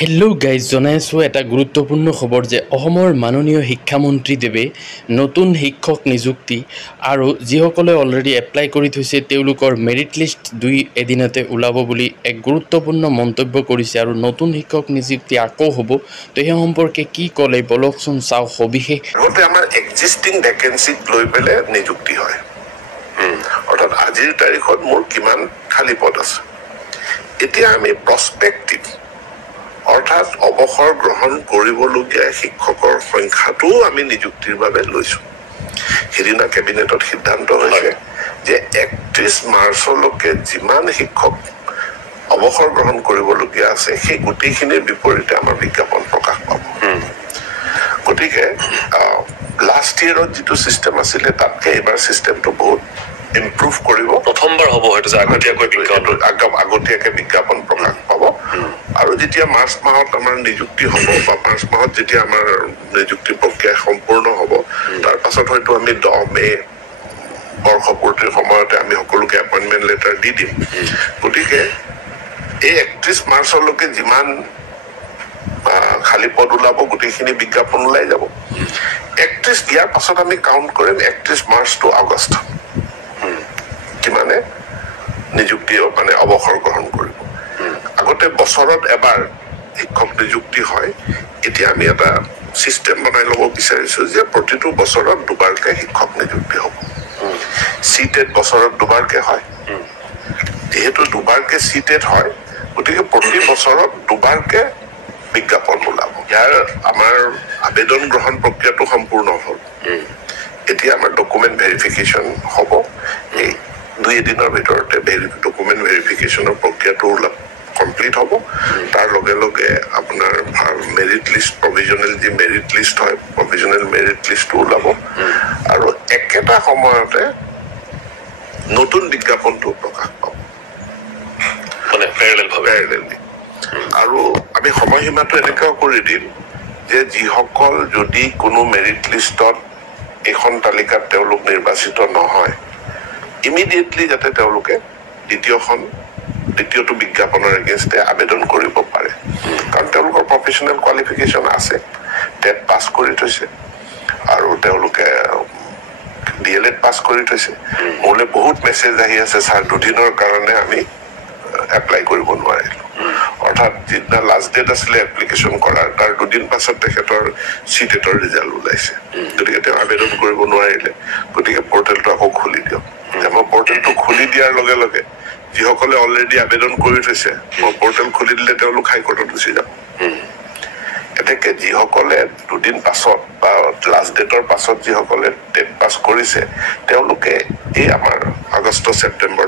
Hello' guys, জনাইছোঁ এটা গুৰুত্বপূৰ্ণ খবৰ যে অসমৰ মাননীয় শিক্ষামন্ত্ৰীদেৱে নতুন শিক্ষক নিযুক্তি আৰু যিসকলে অলৰেডি এপ্লাই কৰি থৈছে তেওঁলোকৰ মেৰিট লিষ্ট এদিনতে ওলাব বুলি এক গুৰুত্বপূৰ্ণ মন্তব্য কৰিছে আৰু নতুন শিক্ষক নিযুক্তি আকৌ হ'ব। তো সেই সম্পৰ্কে কি ক'লে বলকচোন চাওঁ সবিশেষ। আগতে আমাৰ এক্সিষ্টিং ভেকেঞ্চিক লৈ পেলাই নিযুক্তি হয়, অৰ্থাৎ আজিৰ তাৰিখত মোৰ কিমান খালী পদ আছে। এতিয়া আমি প্ৰস্পেক্টিভ অৰ্থাৎ অৱসৰ গ্ৰহণ কৰিবলগীয়া শিক্ষকৰ সংখ্যাটোও আমি নিযুক্তিৰ বাবে লৈছো। সিদিনা কেবিনেটত সিদ্ধান্ত হৈছে যে 31 মাৰ্চলৈকে যিমান শিক্ষক অৱসৰ গ্ৰহণ কৰিবলগীয়া আছে সেই গোটেইখিনিৰ বিপৰীতে আমাৰ বিজ্ঞাপন প্ৰকাশ পাব। গতিকে লাষ্ট ইয়েৰত যিটো চিষ্টেম আছিলে তাতকে এইবাৰ চিষ্টেমটো বহুত ইম্প্ৰুভ কৰিব। প্ৰথমবাৰ হ'ব হয়তো যে আগতীয়াকৈ বিজ্ঞাপন প্ৰকাশ পাব আৰু যেতিয়া মাৰ্চ মাহত আমাৰ নিযুক্তি হ'ব বা মাৰ্চ মাহত যেতিয়া আমাৰ নিযুক্তি প্ৰক্ৰিয়া সম্পূৰ্ণ হ'ব তাৰ পাছত হয়তো আমি 10 মে বৰ্ষপূৰ্তিৰ সময়তে আমি সকলোকে এপইণ্টমেণ্ট লেটাৰ দি দিম। গতিকে এই 31 মাৰ্চলৈকে যিমান খালী পদ ওলাব গোটেইখিনি বিজ্ঞাপন ওলাই যাব। 31 দিয়াৰ পাছত আমি কাউণ্ট কৰিম 31 মাৰ্চ টু আগষ্ট কিমানে নিযুক্তি মানে অৱসৰ গ্ৰহণ কৰিব। আগতে বছৰত এবাৰ শিক্ষক নিযুক্তি হয়, এতিয়া আমি এটা চিষ্টেম বনাই ল'ব বিচাৰিছো যে প্ৰতিটো বছৰত দুবাৰকে শিক্ষক নিযুক্তি হ'ব। চিটেট বছৰত দুবাৰকে হয়, যিহেতু দুবাৰকে চিটেট হয় গতিকে প্ৰতি বছৰত দুবাৰকে বিজ্ঞাপন ওলাব। ইয়াৰ আমাৰ আবেদন গ্ৰহণ প্ৰক্ৰিয়াটো সম্পূৰ্ণ হ'ল। এতিয়া আমাৰ ডকুমেণ্ট ভেৰিফিকেশ্যন হ'ব। এই 2 দিনৰ ভিতৰতে ডকুমেণ্ট ভেৰিফিকেশ্যনৰ প্ৰক্ৰিয়াটো কমপ্লিট হ'ব। তাৰ লগে লগে আপোনাৰ মেৰিট লিষ্ট প্ৰভিজনেল যি মেৰিট লিষ্ট হয় প্ৰভিজনেল মেৰিট লিষ্টটো ওলাব আৰু একেটা সময়তে নতুন বিজ্ঞাপনটো প্ৰকাশ পাব মানে পেৰেলেলি। আৰু আমি সময়সীমাটো এনেকুৱাও কৰি দিম যে যিসকল যদি কোনো মেৰিট লিষ্টত এইখন তালিকাত তেওঁলোক নিৰ্বাচিত নহয় ইমিডিয়েটলি যাতে তেওঁলোকে দ্বিতীয়টো বিজ্ঞাপনৰ এগেইনষ্টে আবেদন কৰিব পাৰে, কাৰণ তেওঁলোকৰ প্ৰফেচনেল কোৱালিফিকেশ্যন আছে, টেট পাছ কৰি থৈছে আৰু তেওঁলোকে DLED পাছ কৰি থৈছে। মোলৈ বহুত মেছেজ আহি আছে, ছাৰ 2 দিনৰ কাৰণে আমি এপ্লাই কৰিব নোৱাৰিলো। অৰ্থাৎ যিদিনা লাষ্ট ডেট আছিলে এপ্লিকেশ্যন কৰাৰ তাৰ 2 দিন পাছত তেখেতৰ চিটেটৰ ৰিজাল্ট ওলাইছে, গতিকে তেওঁ আবেদন কৰিব নোৱাৰিলে। গতিকে পৰ্টেলটো আকৌ খুলি দিয়ক। মই পৰ্টেলটো খুলি দিয়াৰ লগে লগে যিসকলে অলৰেডি আবেদন কৰি থৈছে মই পৰ্টেল খুলি দিলে তেওঁলোক হাইকোৰ্টত গুচি যাব। এনেকে যিসকলে 2 দিন পাছত বা লাষ্ট ডেটৰ পাছত যিসকলে টেট পাছ কৰিছে তেওঁলোকে এই আমাৰ আগষ্ট ছেপ্টেম্বৰ